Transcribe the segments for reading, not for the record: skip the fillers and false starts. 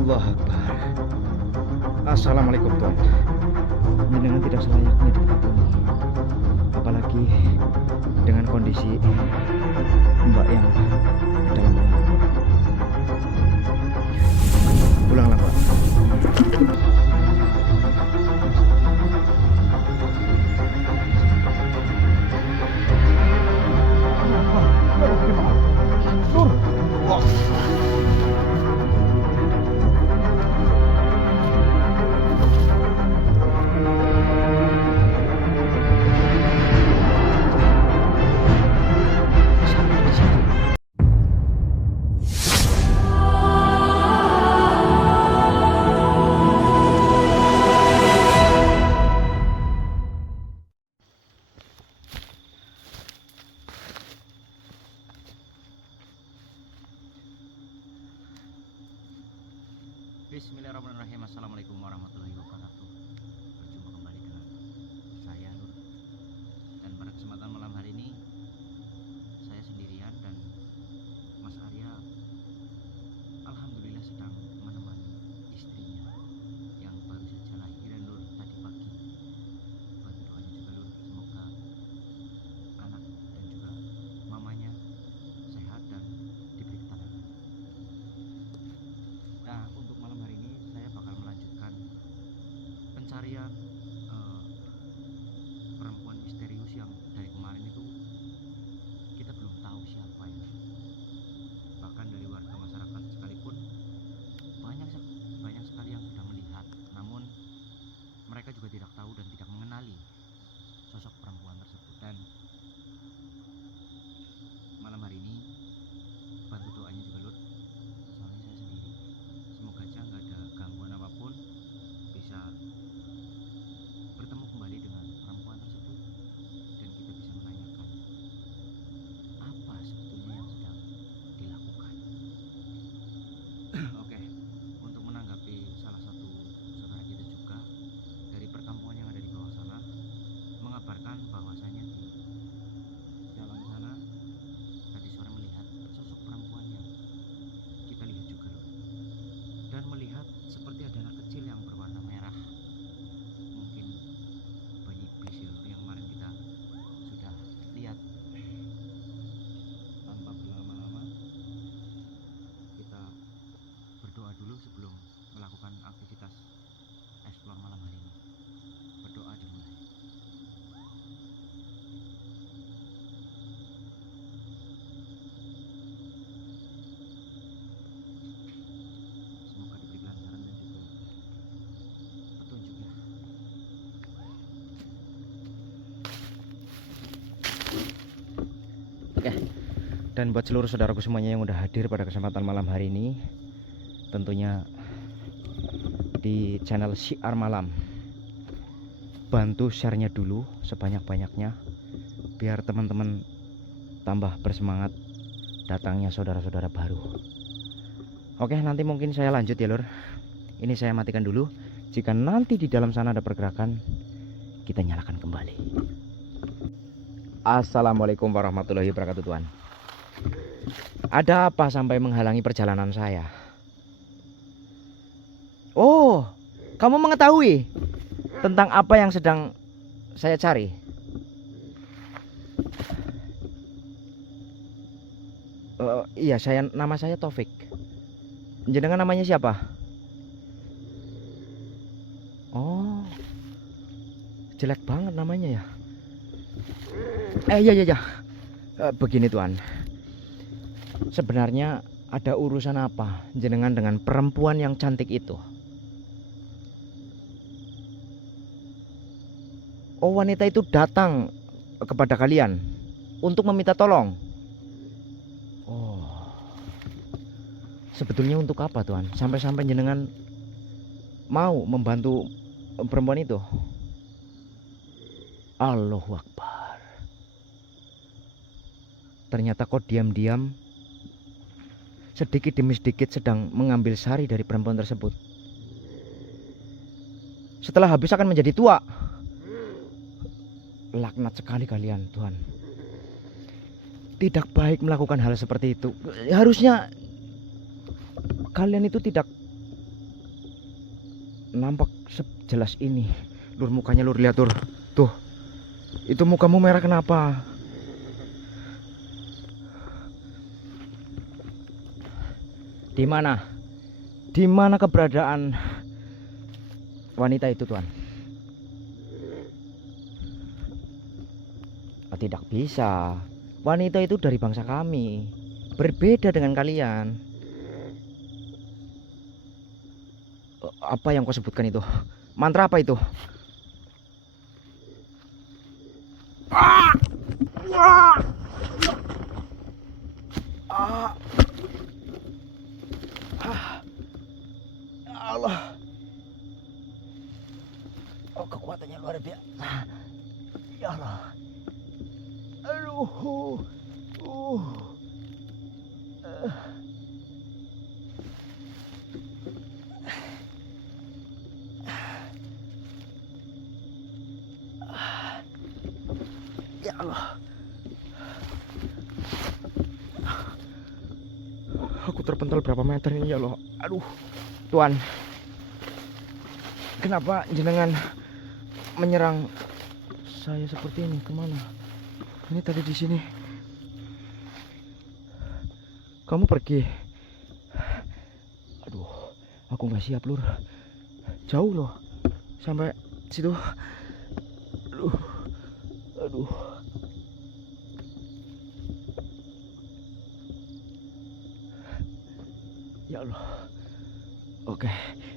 Allah Akbar. Assalamualaikum Tuan. Jenengan tidak selayaknya di tempat ini, apalagi dengan kondisi Mbak yang dalam pulanglah Mbak. Bismillahirrahmanirrahim. Assalamualaikum warahmatullahi wabarakatuh. Berjumpa kembali dengan saya Nur. Dan pada kesempatan malam hari ini saya sendirian dan Mas Arya alhamdulillah sedang menemani istrinya yang baru saja lahiran Nur tadi pagi. Bantu doanya juga Nur, semoga anak dan juga mamanya sehat dan diberi ketabahan. Nah, untuk malam hari ini saya bakal melanjutkan pencarian perempuan misterius yang dari kemarin itu kita belum tahu siapa ya. Bahkan dari warga masyarakat sekalipun banyak sekali yang sudah melihat, namun mereka juga tidak tahu dan tidak mengenali sosok perempuan tersebut. Dan malam hari ini bantu doanya juga Lur, soalnya saya sendiri. Semoga aja nggak ada gangguan apapun, bisa bertemu kembali dengan perempuan tersebut dan kita bisa menanyakan apa sebetulnya yang sedang dilakukan. Oke, untuk menanggapi salah satu saudara kita juga dari perkampungan yang ada di bawah sana mengabarkan bahwasanya di dalam sana tadi sore melihat sosok perempuan yang kita lihat juga loh, dan melihat seperti ada anak kecil yang berwarna merah, mungkin bayi iblis ya Lur, yang kemarin kita sudah lihat. Tanpa berlama-lama kita berdoa dulu sebelum melakukan aktivitas eksplor malam hari ini. Berdoa dimulai. Semoga diberi kelancaran dan juga petunjuk ya. Oke. Dan buat seluruh saudaraku semuanya yang udah hadir pada kesempatan malam hari ini, tentunya di channel Syiar Malam, bantu share-nya dulu sebanyak-banyaknya biar teman-teman tambah bersemangat datangnya saudara-saudara baru. Oke, nanti mungkin saya lanjut ya Lur. Ini saya matikan dulu. Jika nanti di dalam sana ada pergerakan, kita nyalakan kembali. Assalamualaikum warahmatullahi wabarakatuh Tuan. Ada apa sampai menghalangi perjalanan saya? Oh, kamu mengetahui tentang apa yang sedang saya cari? Iya, nama saya Taufik. Jenengan namanya siapa? Oh, jelek banget namanya ya. Iya. Begini Tuan, sebenarnya ada urusan apa jenengan dengan perempuan yang cantik itu? Oh, wanita itu datang kepada kalian untuk meminta tolong. Oh, sebetulnya untuk apa Tuan? Sampai-sampai jenengan mau membantu perempuan itu? Allahu Akbar. Ternyata kok diam-diam sedikit demi sedikit sedang mengambil sari dari perempuan tersebut. Setelah habis akan menjadi tua. Laknat sekali kalian Tuhan. Tidak baik melakukan hal seperti itu. Harusnya kalian itu tidak nampak sejelas ini. Lur, mukanya Lur, lihat Lur. Tuh. Itu mukamu merah kenapa? Di mana? Di mana keberadaan wanita itu, Tuan? Oh, tidak bisa. Wanita itu dari bangsa kami. Berbeda dengan kalian. Apa yang kau sebutkan itu? Mantra apa itu? Ah! Ah! Ah! Ah! Ya Allah. Oh, kekuatannya luar biasa. Ya Allah. Aduh. Uh. Ya Allah. Aku terpental berapa meter ini ya Allah. Aduh. Tuan. Kenapa jenengan menyerang saya seperti ini? Kemana? Ini tadi di sini. Kamu pergi. Aduh, aku nggak siap Lur. Jauh loh, sampai situ. Aduh, aduh. Ya Allah. Oke,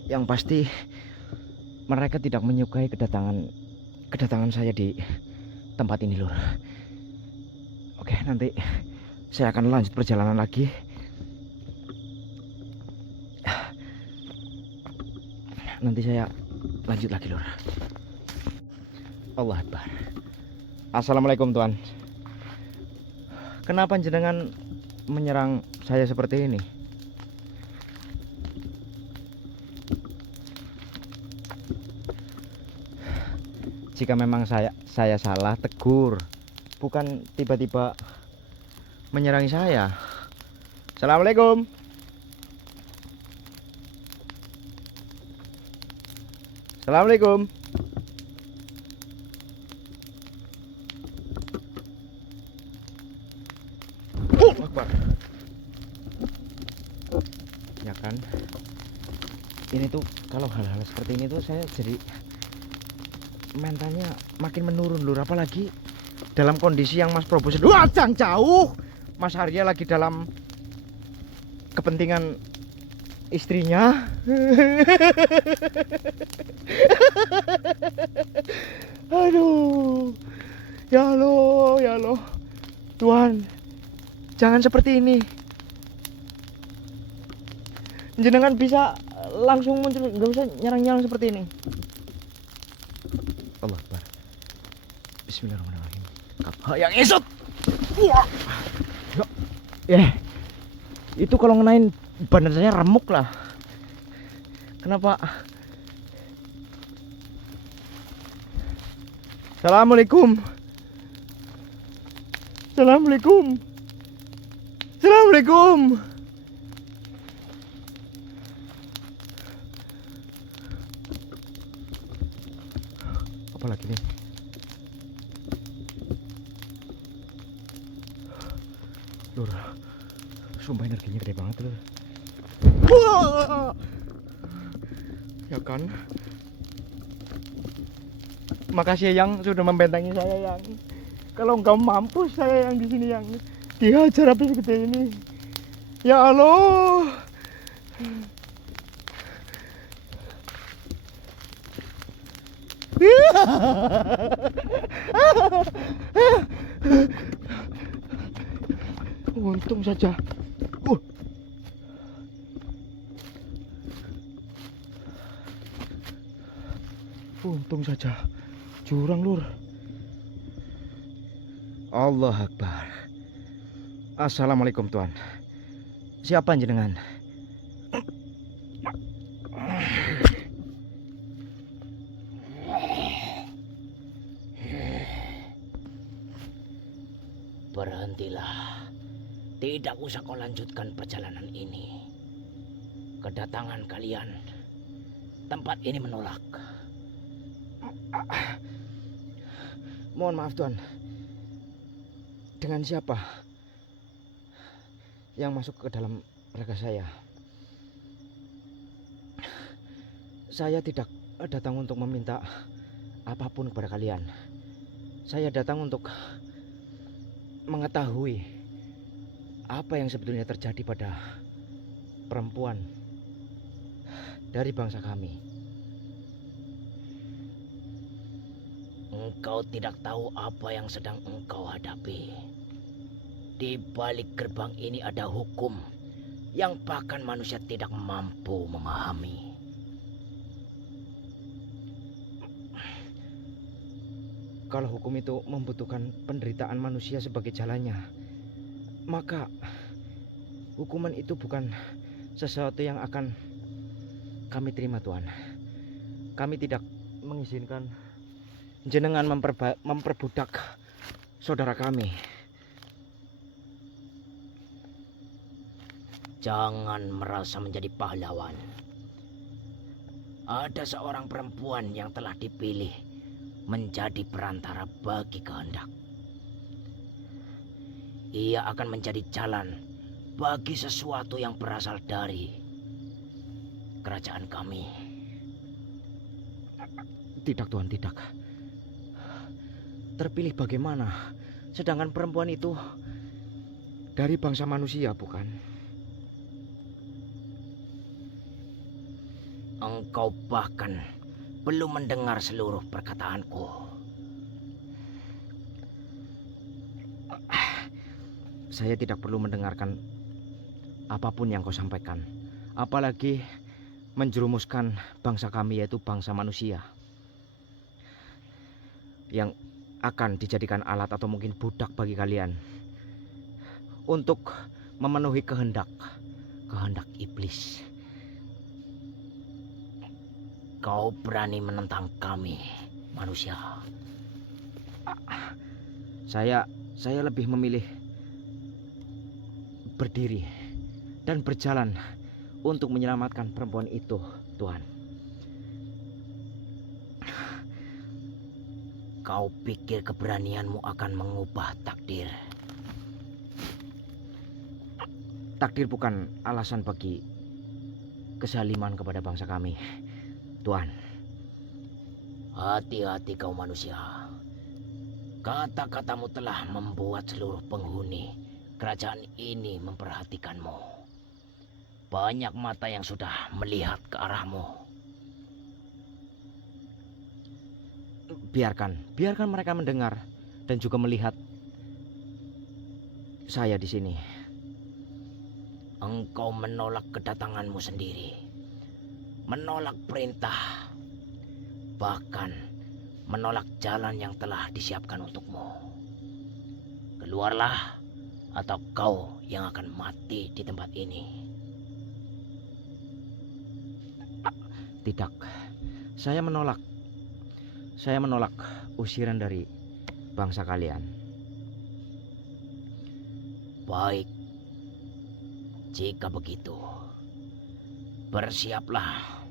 yang pasti mereka tidak menyukai kedatangan saya di tempat ini Lur. Oke, nanti saya akan lanjut perjalanan lagi. Nanti saya lanjut lagi Lur. Allah Akbar. Assalamualaikum Tuan. Kenapa jenengan menyerang saya seperti ini? Jika memang saya salah, tegur. Bukan tiba-tiba menyerangi saya. Assalamualaikum. Assalamualaikum. Akbar. Ya kan. Ini tuh kalau hal-hal seperti ini tuh saya jadi mentalnya makin menurun Lur, apalagi dalam kondisi yang Mas Probo sedang jauh. Mas Arya lagi dalam kepentingan istrinya. Aduh. Ya Allah, ya Allah. Tuhan, jangan seperti ini. Jenengan bisa langsung muncul, nggak usah nyerang-nyerang seperti ini. Allah Akbar. Bismillahirrahmanirrahim. Kapal yang esot. Wah. Itu kalau ngenain badan saya remuk lah. Kenapa? Assalamualaikum. Assalamualaikum. Assalamualaikum. Apa lagi nih? Lur, sumpah energinya gede banget Lur. Wah! Ya kan? Makasih yang sudah membentengi saya yang. Kalau nggak mampus saya yang di sini yang dihajar habis gede ini. Ya Allah. Untung saja. Untung saja. Jurang Lur. Allah Akbar. Assalamualaikum Tuan. Siapa jenengan? Berhentilah. Tidak usah kau lanjutkan perjalanan ini. Kedatangan kalian tempat ini menolak. Mohon maaf Tuan. Dengan siapa yang masuk ke dalam raga saya? Saya tidak datang untuk meminta apapun kepada kalian. Saya datang untuk mengetahui apa yang sebetulnya terjadi pada perempuan dari bangsa kami. Engkau tidak tahu apa yang sedang engkau hadapi. Di balik gerbang ini ada hukum yang bahkan manusia tidak mampu memahami. Kalau hukum itu membutuhkan penderitaan manusia sebagai jalannya, maka hukuman itu bukan sesuatu yang akan kami terima, Tuan. Kami tidak mengizinkan jenengan memperbudak saudara kami. Jangan merasa menjadi pahlawan. Ada seorang perempuan yang telah dipilih menjadi perantara bagi kehendak. Ia akan menjadi jalan bagi sesuatu yang berasal dari kerajaan kami. Tidak, Tuan, tidak. Terpilih bagaimana? Sedangkan perempuan itu dari bangsa manusia, bukan? Engkau bahkan belum mendengar seluruh perkataanku. Saya tidak perlu mendengarkan apapun yang kau sampaikan. Apalagi menjerumuskan bangsa kami, yaitu bangsa manusia, yang akan dijadikan alat atau mungkin budak bagi kalian untuk memenuhi kehendak iblis. Kau berani menentang kami, manusia. Saya lebih memilih berdiri dan berjalan untuk menyelamatkan perempuan itu, Tuhan. Kau pikir keberanianmu akan mengubah takdir? Takdir bukan alasan bagi kezaliman kepada bangsa kami, Tuhan. Hati-hati kau manusia. Kata-katamu telah membuat seluruh penghuni kerajaan ini memperhatikanmu. Banyak mata yang sudah melihat ke arahmu. Biarkan mereka mendengar dan juga melihat saya di sini. Engkau menolak kedatanganmu sendiri, menolak perintah, bahkan menolak jalan yang telah disiapkan untukmu. Keluarlah, atau kau yang akan mati di tempat ini. Tidak, saya menolak usiran dari bangsa kalian. Baik, jika begitu, bersiaplah.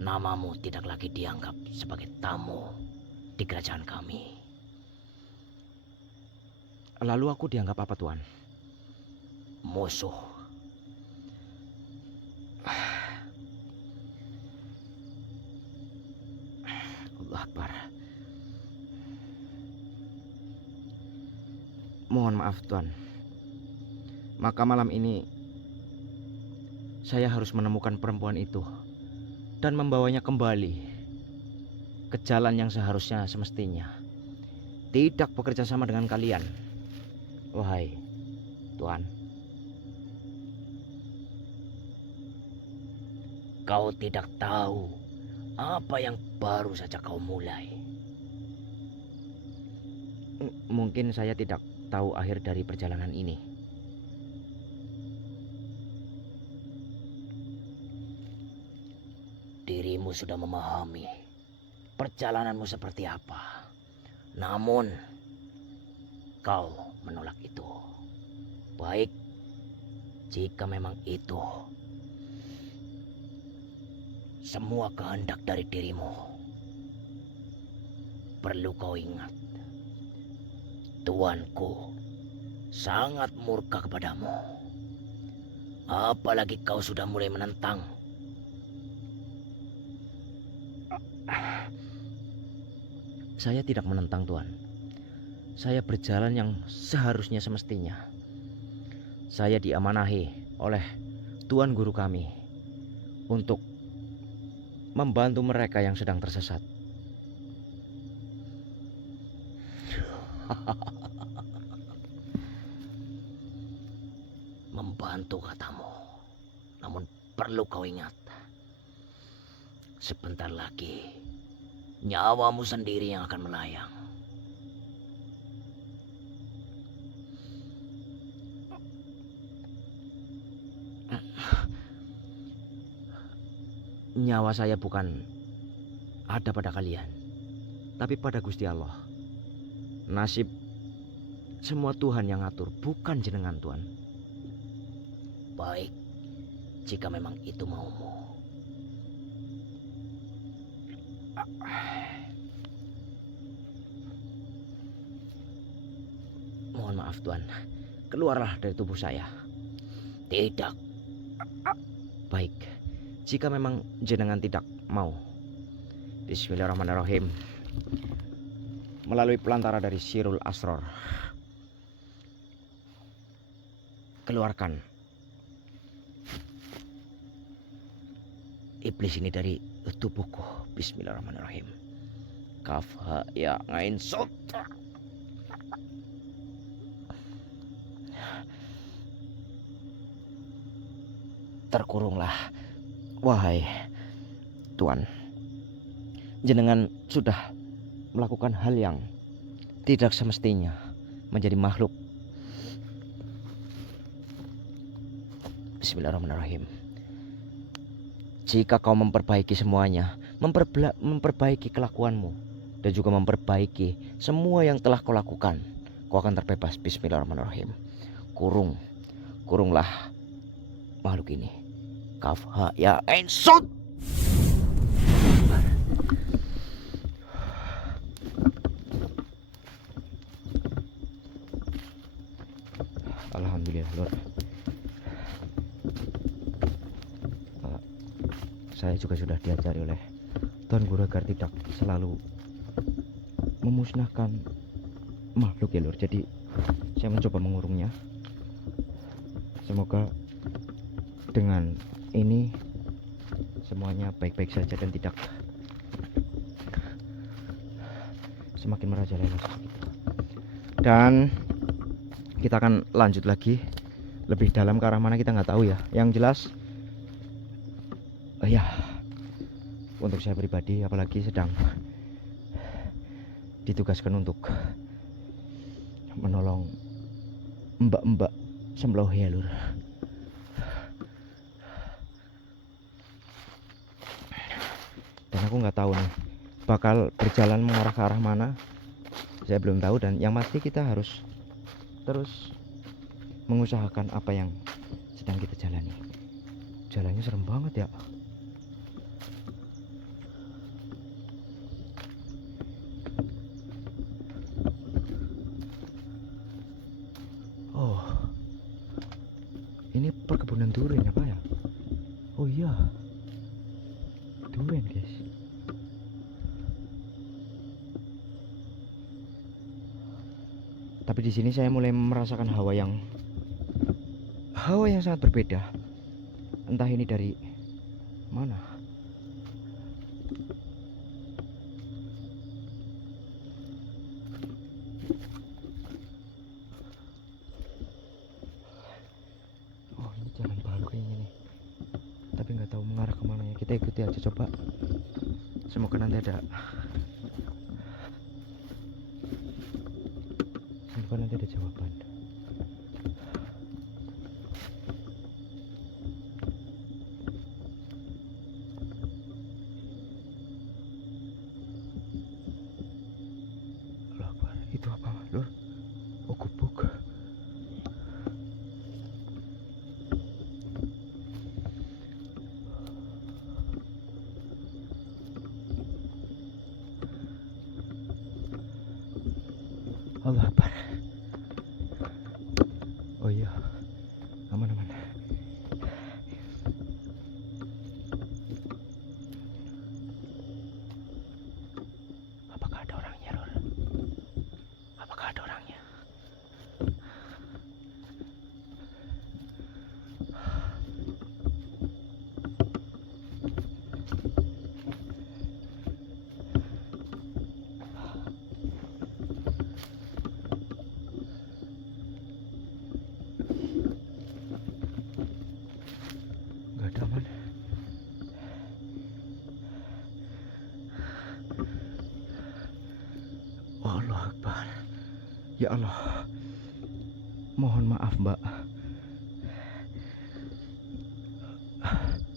Namamu tidak lagi dianggap sebagai tamu di kerajaan kami. Lalu aku dianggap apa, Tuan? Musuh. Allah Akbar. Mohon maaf, Tuan. Maka malam ini saya harus menemukan perempuan itu dan membawanya kembali ke jalan yang seharusnya semestinya. Tidak bekerja sama dengan kalian, wahai Tuan. Kau tidak tahu apa yang baru saja kau mulai. Mungkin saya tidak tahu akhir dari perjalanan ini. Dirimu sudah memahami perjalananmu seperti apa. Namun, kau menolak itu. Baik, jika memang itu semua kehendak dari dirimu. Perlu kau ingat, Tuanku sangat murka kepadamu. Apalagi kau sudah mulai menentang. Saya tidak menentang, Tuan. Saya berjalan yang seharusnya semestinya. Saya diamanahi oleh Tuan Guru kami untuk membantu mereka yang sedang tersesat. Membantu katamu. Namun perlu kau ingat, sebentar lagi nyawamu sendiri yang akan melayang. Nyawa saya bukan ada pada kalian, tapi pada Gusti Allah. Nasib semua Tuhan yang ngatur, bukan jenengan, Tuan. Baik, jika memang itu maumu. Mohon maaf, Tuan. Keluarlah dari tubuh saya. Tidak. Baik, jika memang jenengan tidak mau. Bismillahirrahmanirrahim. Melalui pelantara dari Sirul Asror, keluarkan iblis ini dari tubuhku. Bismillahirrahmanirrahim. Kaf ha ya ngain sot. Terkurunglah, wahai Tuan. Jenengan sudah melakukan hal yang tidak semestinya menjadi makhluk. Bismillahirrahmanirrahim. Jika kau memperbaiki semuanya, memperbaiki kelakuanmu, dan juga memperbaiki semua yang telah kau lakukan, kau akan terbebas. Bismillahirrahmanirrahim. Kurunglah makhluk ini. Kaf ha ya ain sod. Alhamdulillah, Lord. Saya juga sudah diajari oleh Tuan Guru agar tidak selalu memusnahkan makhluk, ya, Lord. Jadi saya mencoba mengurungnya. Semoga dengan ini semuanya baik-baik saja dan tidak semakin merajalela seperti itu. Dan kita akan lanjut lagi lebih dalam ke arah mana kita nggak tahu ya. Yang jelas, ya, untuk saya pribadi, apalagi sedang ditugaskan untuk menolong mbak-mbak sembelih, ya, Lur. Dan aku nggak tahu nih bakal berjalan mengarah ke arah mana. Saya belum tahu, dan yang pasti kita harus terus mengusahakan apa yang sedang kita jalani. Jalannya serem banget ya. Oh, ini perkebunan durian apa ya? Oh iya, durian, guys. Tapi di sini saya mulai merasakan hawa yang sangat berbeda. Entah ini dari mana. Oh, ini jalan baru kayaknya nih. Tapi nggak tahu mengarah kemana ya. Kita ikuti aja coba. Semoga nanti ada jawaban. Allah Akbar. Itu apa, Lur? Oh, gubuk. Allah Akbar. Oh iya, aman. Apakah ada orangnya, Lur? Apakah ada orangnya? Gak ada, man. Allah Akbar. Ya Allah, mohon maaf, Mbak.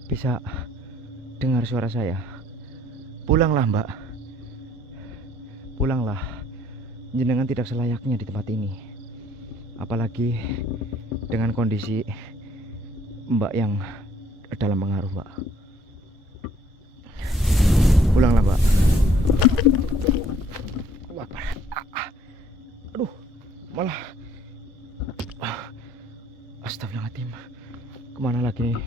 Bisa dengar suara saya? Pulanglah, Mbak. Pulanglah. Jenengan tidak selayaknya di tempat ini. Apalagi dengan kondisi Mbak yang dalam pengaruh, Mbak. Pulanglah, Mbak. Aduh, malah. Astagfirullahaladzim. Kemana lagi nih?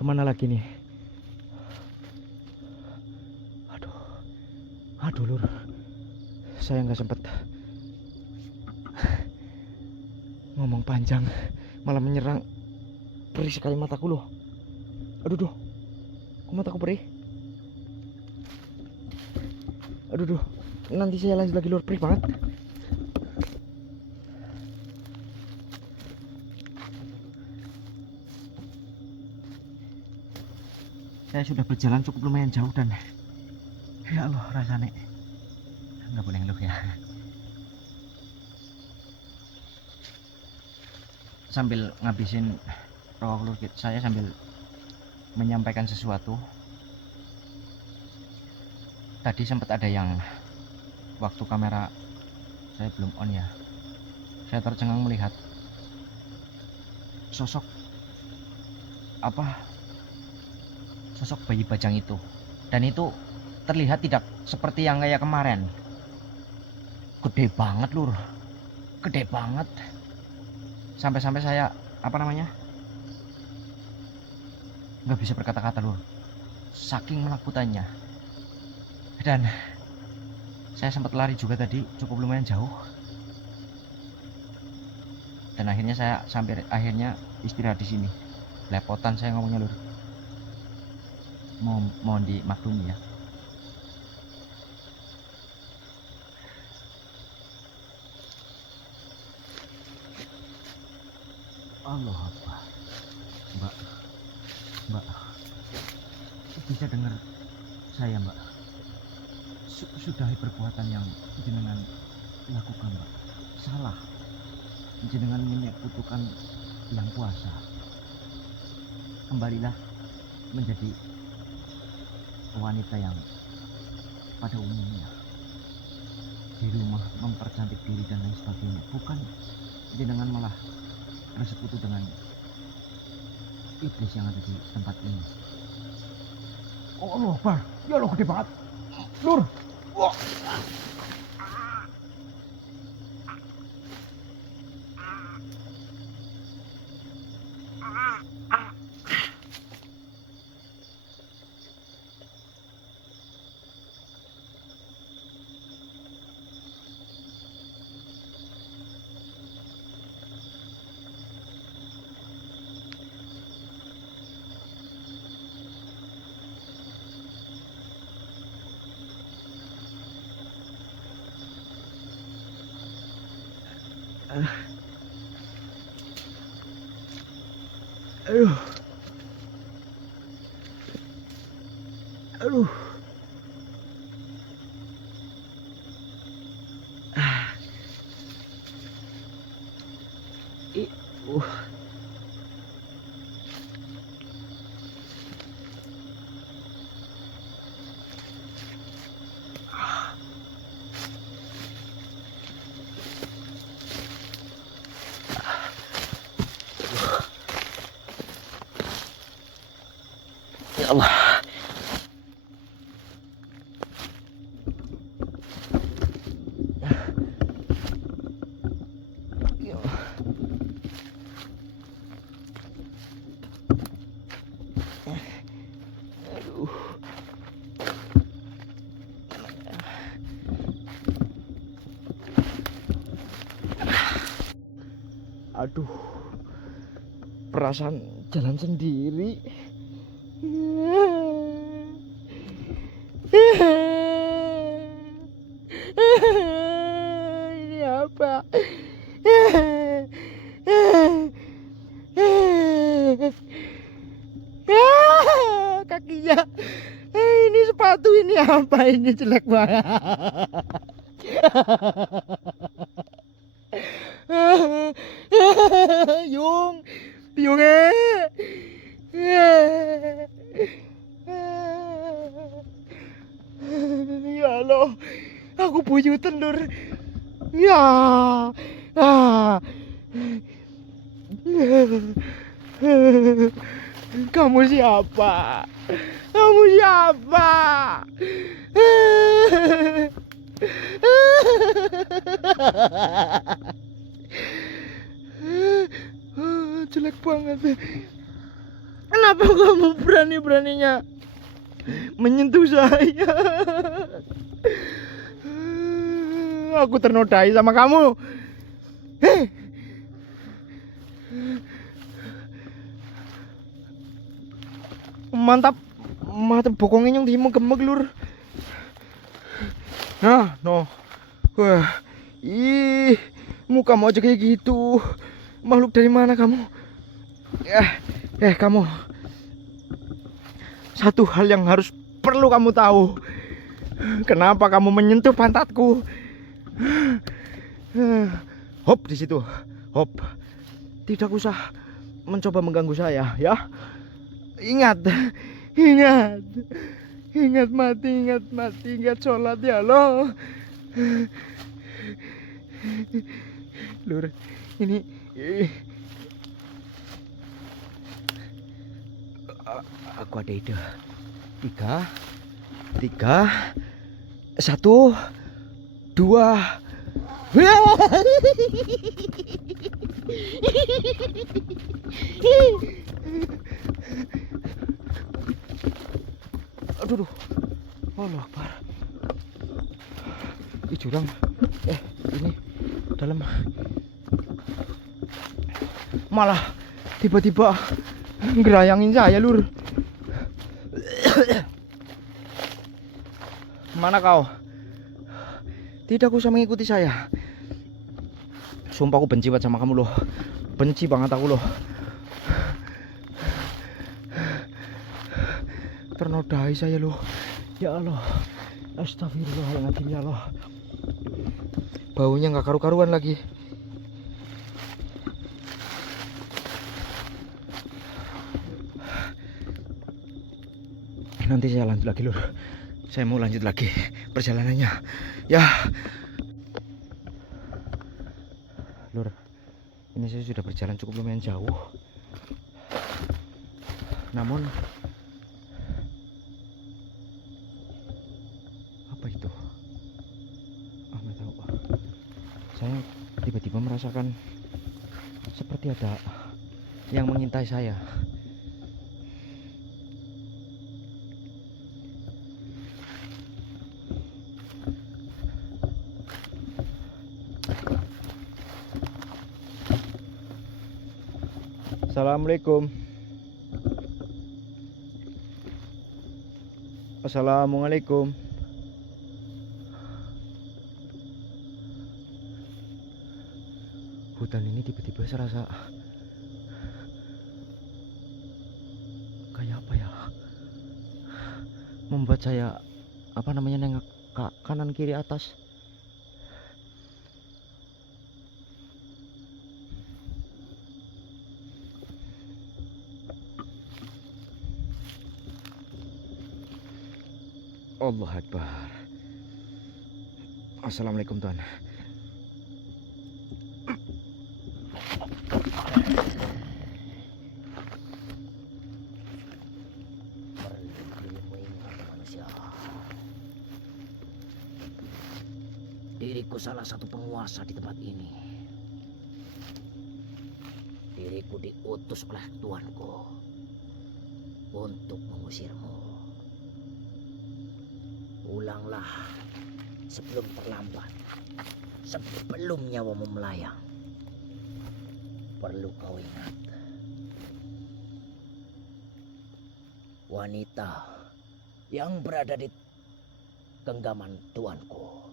Kemana lagi nih? Aduh, Lur. Saya nggak sempet ngomong panjang, malah menyerang. Perih sekali mataku loh. Aduh, kok mataku perih? Aduh, nanti saya lanjut lagi, Lur. Perih banget. Saya sudah berjalan cukup lumayan jauh dan ya Allah, rasanya nggak boleh ngeluh ya. Sambil ngabisin rokok, Lur, saya sambil menyampaikan sesuatu. Tadi sempat ada yang waktu kamera saya belum on ya, saya tercengang melihat sosok bayi bajang itu, dan itu terlihat tidak seperti yang kayak kemarin. Gede banget, Lur, gede banget. Sampai-sampai saya nggak bisa berkata-kata, Lur, saking menakutannya. Dan saya sempat lari juga tadi cukup lumayan jauh, dan akhirnya saya akhirnya istirahat di sini. Lepotan saya ngomongnya, Lur. Mohon dimaklumi ya. Allah Akbar. Mbak, bisa dengar saya, Mbak? Sudahi perbuatan yang jenengan lakukan, Mbak. Salah. Jenengan menyekutukan yang puasa. Kembalilah menjadi wanita yang pada umumnya, di rumah mempercantik diri dan lain sebagainya. Bukan jenengan malah bersekutu dengan iblis yang ada di tempat ini. Oh Allah Akbar, ya Allah, gede banget, Lur. Wah. Aduh. Ya Allah. Aduh, perasaan jalan sendiri. Ini apa? Kakinya. Ini sepatu ini apa ini, jelek banget. Yung, Yung ya Allah, aku buyutan lur. Ya, ah. Kamu siapa? Kamu siapa? Jelek banget. Kenapa kamu berani-beraninya menyentuh saya? Aku ternodai sama kamu. Mantap, mantap bokongnya yang gemek lur. Nah, no. Wah, ih, mukamu aja kayak gitu. Makhluk dari mana kamu? Kamu. Satu hal yang harus perlu kamu tahu. Kenapa kamu menyentuh pantatku? Hop di situ. Hop. Tidak usah mencoba mengganggu saya, ya. Ingat. Ingat mati, ingat sholat ya Allah. Lur, ini aku ada ide. 3, 1, 2. Aduh, Allah Akbar. Ih, jurang. Ini dalam. Malah tiba-tiba ngerayangin saya lur. Mana kau? Tidak usah mengikuti saya. Sumpah aku benci banget sama kamu loh. Benci banget aku loh. Ternodai saya loh. Ya Allah. Astagfirullahaladzim ya Allah. Baunya nggak karu-karuan lagi. Nanti saya lanjut lagi lur. Saya mau lanjut lagi perjalanannya. Ya. Lur, ini saya sudah berjalan cukup lumayan jauh. Namun apa itu? Nggak tahu. Saya tiba-tiba merasakan seperti ada yang mengintai saya. Assalamualaikum. Assalamualaikum. Hutan ini tiba-tiba serasa kayak apa ya? Membuat saya nengok ke kanan kiri atas. Allah Akbar. Assalamualaikum Tuhan. Diriku salah satu penguasa di tempat ini. Diriku diutus oleh Tuanku untuk mengusirmu. Pulanglah sebelum terlambat, sebelum nyawamu melayang. perlu kau ingat. Wanita yang berada di genggaman tuanku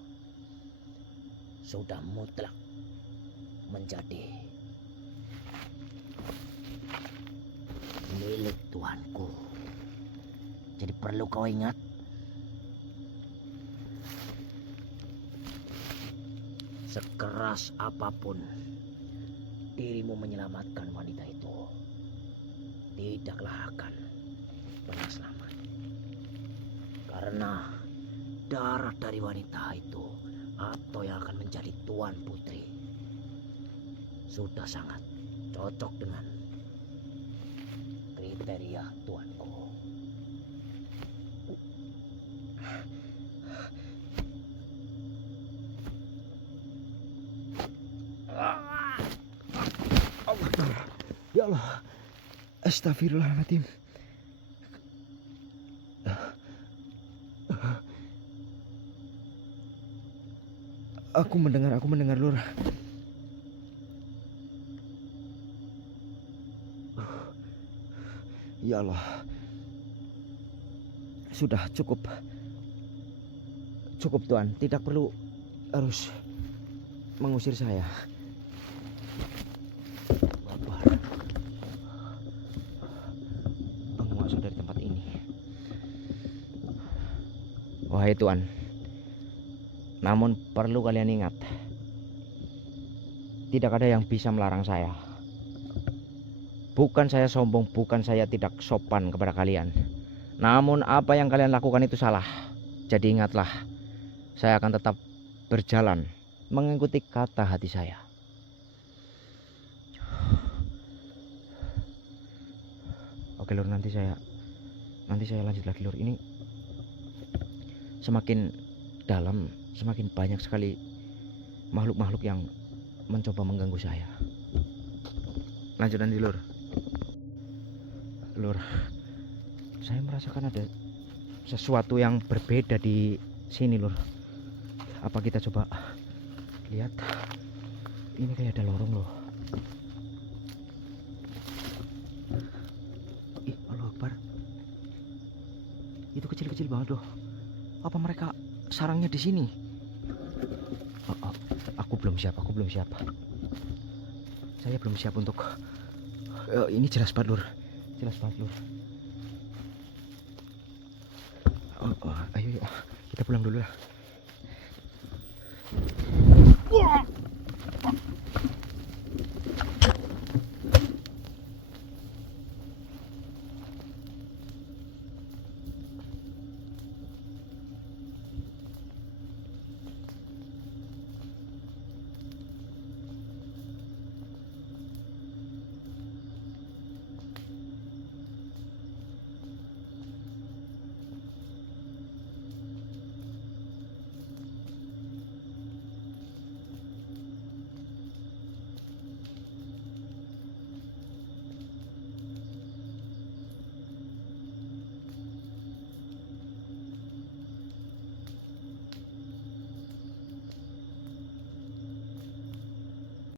sudah mutlak menjadi milik tuanku. Jadi perlu kau ingat, sekeras apapun dirimu menyelamatkan wanita itu, tidaklah akan pernah selamat. Karena darah dari wanita itu atau yang akan menjadi tuan putri sudah sangat cocok dengan kriteria tuanku. Ya Allah, astagfirullahaladzim. Aku mendengar Lur. Ya Allah, sudah cukup Tuan, tidak perlu harus mengusir saya. Penguasa dari tempat ini. Wahai Tuan, namun perlu kalian ingat, tidak ada yang bisa melarang saya. Bukan saya sombong, bukan saya tidak sopan kepada kalian. Namun apa yang kalian lakukan itu salah. Jadi ingatlah, saya akan tetap berjalan mengikuti kata hati saya. Oke Lur, nanti saya lanjut lagi Lur. Ini semakin dalam, semakin banyak sekali makhluk-makhluk yang mencoba mengganggu saya. Lanjut nanti Lur. Lur, saya merasakan ada sesuatu yang berbeda di sini Lur. Apa kita coba lihat? Ini kayak ada lorong loh. Ih, Allahu Akbar. Itu kecil-kecil banget loh. Apa mereka sarangnya di sini? Oh, aku belum siap. Saya belum siap untuk ini jelas banget Lur. Ayo kita pulang dulu lah.